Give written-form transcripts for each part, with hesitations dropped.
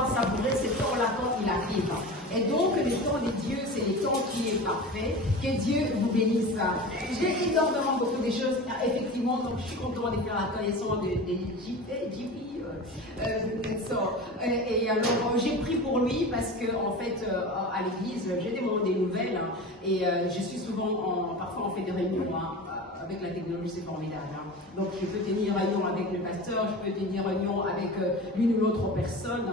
pouvoir savourer ces temps-là quand il arrive. Et donc, le temps de Dieu, c'est le temps qui est parfait. Que Dieu vous bénisse. J'ai énormément beaucoup de choses. Effectivement, donc, je suis contente de faire la connaissance de JP. Et alors, j'ai pris pour lui parce que, en fait, à l'église, j'ai demandé des nouvelles. Et je suis souvent, parfois, on fait des réunions. Avec la technologie, c'est formidable. Donc, je peux tenir réunion avec le pasteur, je peux tenir réunion avec l'une ou l'autre personne.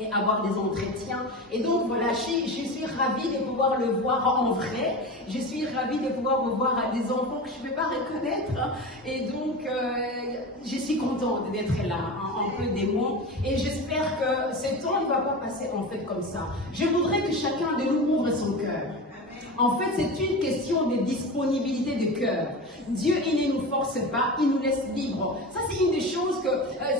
Et avoir des entretiens. Et donc voilà, je suis ravie de pouvoir le voir en vrai. Je suis ravie de pouvoir revoir des enfants que je ne peux pas reconnaître. Et donc, je suis contente d'être là, un peu des mots. Et j'espère que ce temps ne va pas passer en fait comme ça. Je voudrais que chacun de nous ouvre son cœur. En fait, c'est une question de disponibilité de cœur. Dieu, il ne nous force pas, il nous laisse libres. Ça, c'est une des choses que,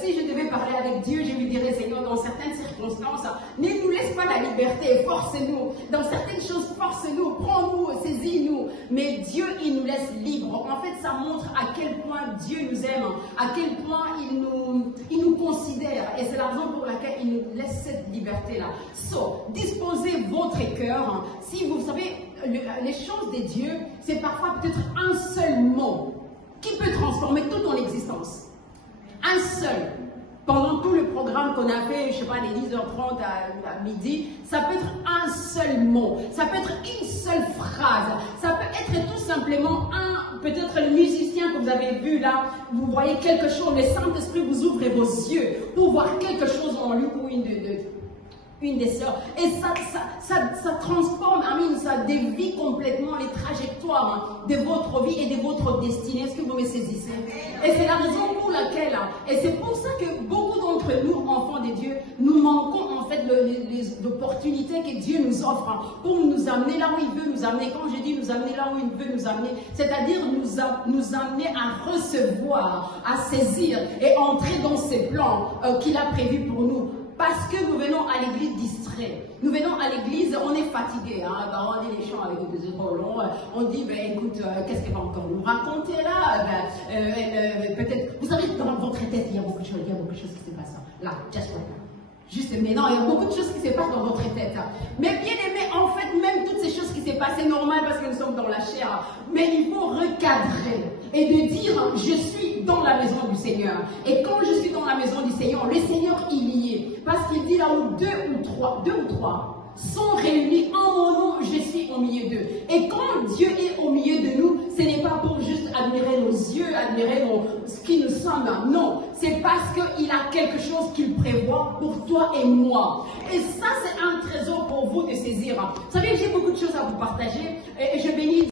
si je devais parler avec Dieu, je lui dirais, Seigneur, dans certaines circonstances, ne nous laisse pas la liberté, force-nous. Dans certaines choses, force-nous, prends-nous, saisis-nous. Mais Dieu, il nous laisse libres. En fait, ça montre à quel point Dieu nous aime, à quel point il nous considère. Et c'est la raison pour laquelle il nous laisse cette liberté-là. Disposez votre cœur. Si vous savez, les choses de Dieu, c'est parfois peut-être un seul mot qui peut transformer toute ton existence. Un seul. Pendant tout le programme qu'on a fait, je ne sais pas, les 10h30 à midi, ça peut être un seul mot, ça peut être une seule phrase, ça peut être tout simplement peut-être le musicien que vous avez vu là, vous voyez quelque chose, le Saint-Esprit vous ouvre vos yeux pour voir quelque chose en lui ou une des sœurs. Et ça transforme, ça dévie complètement les trajectoires de votre vie et de votre destinée. Est-ce que vous me saisissez? Et c'est la raison pour laquelle, et c'est pour ça que beaucoup d'entre nous, enfants de Dieu, nous manquons en fait les opportunités que Dieu nous offre pour nous amener là où il veut nous amener. Quand je dis nous amener là où il veut nous amener, c'est-à-dire nous amener à recevoir, à saisir et entrer dans ses plans qu'il a prévus pour nous. Parce que nous venons à l'église distrait. Nous venons à l'église, on est fatigué. On est les chants avec des épaules longs. On dit, écoute, qu'est-ce qu'elle va encore nous raconter là? Peut-être, vous savez, dans votre tête, il y a beaucoup de choses qui se passent. Là, just right now. Juste maintenant, il y a beaucoup de choses qui se passent dans votre tête. Mais bien aimé, en fait, même toutes ces choses qui se passent, c'est normal parce que nous sommes dans la chair. Mais il faut recadrer et de dire, je suis dans la maison du Seigneur. Et quand je suis dans la maison du Seigneur, le Seigneur, il y est. Parce qu'il dit là où deux ou trois sont réunis en mon nom, je suis au milieu d'eux. Et quand Dieu est au milieu de nous, ce n'est pas pour juste admirer nos yeux, admirer ce qui nous semble. Non, c'est parce qu'il a quelque chose qu'il prévoit pour toi et moi. Et ça, c'est un trésor pour vous de saisir. Vous savez, j'ai beaucoup de choses à vous partager. Et je bénis